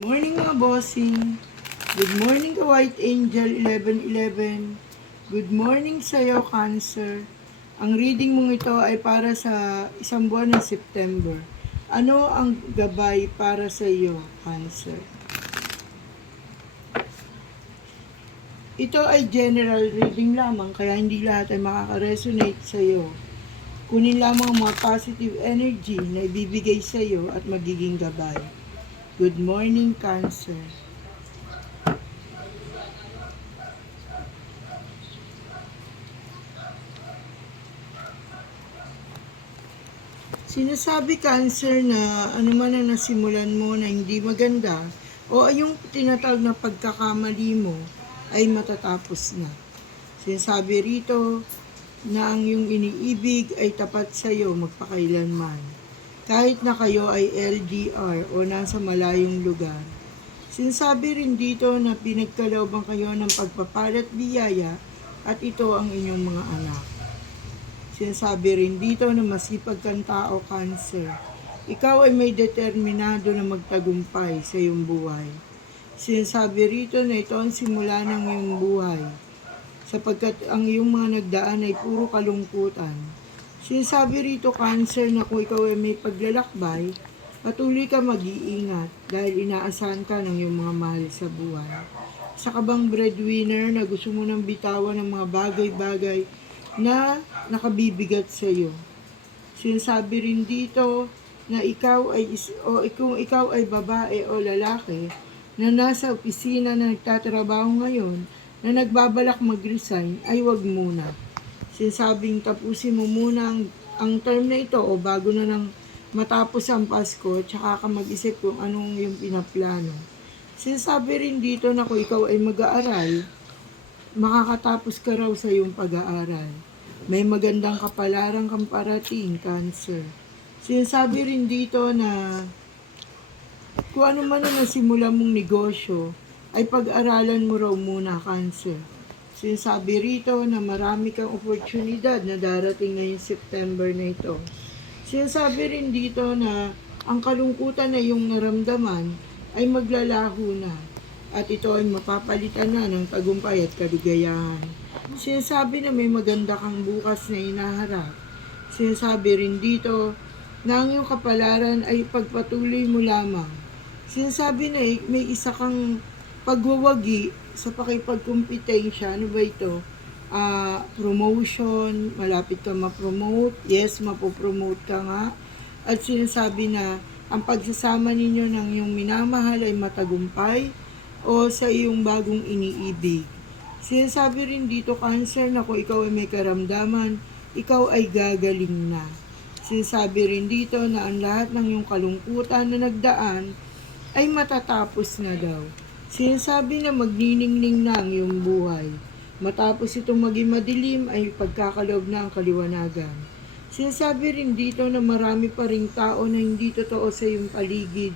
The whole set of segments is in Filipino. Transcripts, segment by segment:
Morning mga bossing. Good morning ka White Angel 1111. Good morning sa iyo Cancer. Ang reading mong ito ay para sa isang buwan ng September. Ano ang gabay para sa iyo, Cancer? Ito ay general reading lamang kaya hindi lahat ay makaka-resonate sa iyo. Kunin lamang ang mga positive energy na ibibigay sa iyo at magiging gabay. Good morning, Cancer. Sinasabi Cancer na ano man ang nasimulan mo na hindi maganda o yung tinatawag na pagkakamali mo ay matatapos na. Sinasabi rito na ang iyong iniibig ay tapat sa iyo magpakailanman. Kahit na kayo ay LDR o nasa malayong lugar. Sinasabi rin dito na pinagkalooban kayo ng pagpapalat biyaya at ito ang inyong mga anak. Sinasabi rin dito na masipag kang tao, Cancer. Ikaw ay may determinado na magtagumpay sa iyong buhay. Sinasabi rito na ito ang simula ng iyong buhay, sapagkat ang iyong mga nagdaan ay puro kalungkutan. Sinasabi rito, Cancer, na kung ikaw ay may paglalakbay, patuloy ka mag-iingat dahil inaasahan ka ng iyong mga mahal sa buhay. Sa kabang breadwinner na gusto mo nang bitawan ng mga bagay-bagay na nakabibigat sa iyo. Sinasabi rin dito na kung ikaw ay babae o lalaki na nasa opisina na nagtatrabaho ngayon na nagbabalak mag-resign ay wag muna. Sinasabing tapusin mo muna ang term na ito o bago na nang matapos ang Pasko, tsaka ka mag-isip kung anong yung pinaplano. Sinasabi rin dito na kung ikaw ay mag-aaral, makakatapos ka raw sa iyong pag-aaral. May magandang kapalaran kang parating, Cancer. Sinasabi rin dito na kung ano man ang nasimula mong negosyo, ay pag-aralan mo raw muna, Cancer. Sinasabi rito na marami kang oportunidad na darating ngayong September na ito. Sinasabi rin dito na ang kalungkutan na iyong naramdaman ay maglalaho na at ito ay mapapalitan na ng tagumpay at kaligayahan. Sinasabi na may maganda kang bukas na inaharap. Sinasabi rin dito na ang iyong kapalaran ay pagpatuloy mo lamang. Sinasabi na may isa kang pagwawagi sa pakipagkumpitensya. Ano ba ito? Promotion, malapit ka ma-promote. Yes, mapopromote ka nga. At sinasabi na ang pagsasama ninyo ng iyong minamahal ay matagumpay o sa iyong bagong iniibig. Sinasabi rin dito, Cancer, na kung ikaw ay may karamdaman, ikaw ay gagaling na. Sinasabi rin dito na ang lahat ng iyong kalungkutan na nagdaan ay matatapos na daw. Sinasabi na magniningning na ang iyong buhay. Matapos itong maging madilim ay pagkakaloob na ang kaliwanagan. Sinasabi rin dito na marami pa ring tao na hindi totoo sa iyong paligid,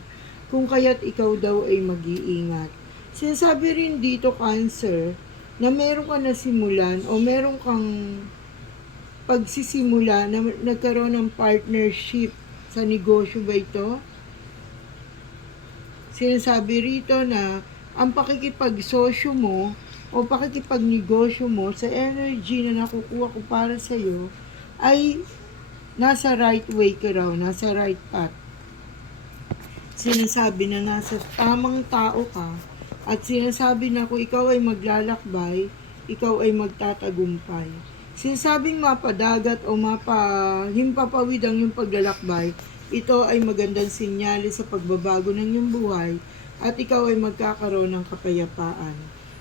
kung kaya't ikaw daw ay mag-iingat. Sinasabi rin dito, Cancer, na meron ka nasimulan o meron kang pagsisimula na nagkaroon ng partnership sa negosyo ba ito? Sinasabi rito na ang pakikipagsosyo mo o pakikipagnegosyo mo sa energy na nakukuha ko para sa iyo ay nasa right way ka raw, nasa right path. Sinasabi na nasa tamang tao ka at sinasabi na kung ikaw ay maglalakbay, ikaw ay magtatagumpay. Sinasabing mapadagat o mapahimpapawid ang iyong paglalakbay, ito ay magandang sinyales sa pagbabago ng iyong buhay at ikaw ay magkakaroon ng kapayapaan.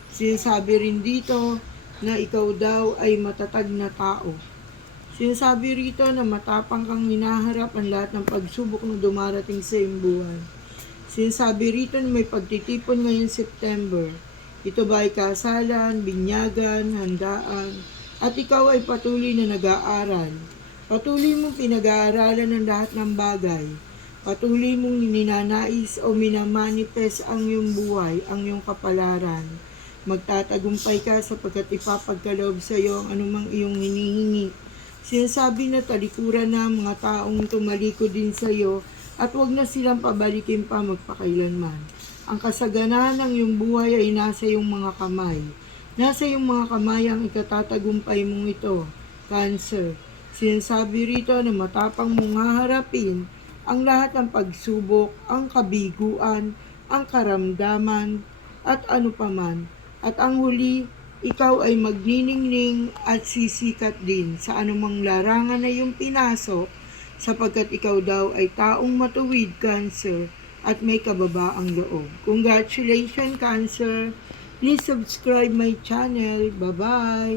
Sinasabi rin dito na ikaw daw ay matatag na tao. Sinasabi rito na matapang kang hinaharap ang lahat ng pagsubok na dumarating sa iyong buhay. Sinasabi rito na may pagtitipon ngayong September. Ito ba ay kasalan, binyagan, handaan, at ikaw ay patuloy na nag-aaral. Patuloy mong pinag-aaralan ng lahat ng bagay. Patuloy mong ninanais o minamanifest ang iyong buhay, ang iyong kapalaran. Magtatagumpay ka sapagkat ipapagkaloob sa iyo ang anumang iyong hinihingi. Sinasabi na talikuran na mga taong tumalikod din sa iyo at huwag na silang pabalikin pa magpakailanman. Ang kasaganaan ng iyong buhay ay nasa iyong mga kamay. Nasa iyong mga kamay ang ikatatagumpay mong ito, Cancer. Sinasabi rito na matapang mong haharapin ang lahat ng pagsubok, ang kabiguan, ang karamdaman, at ano paman. At ang huli, ikaw ay magniningning at sisikat din sa anumang larangan na iyong pinasok, sapagkat ikaw daw ay taong matuwid, Cancer, at may kababaang loob. Congratulations, Cancer! Please subscribe my channel. Bye-bye!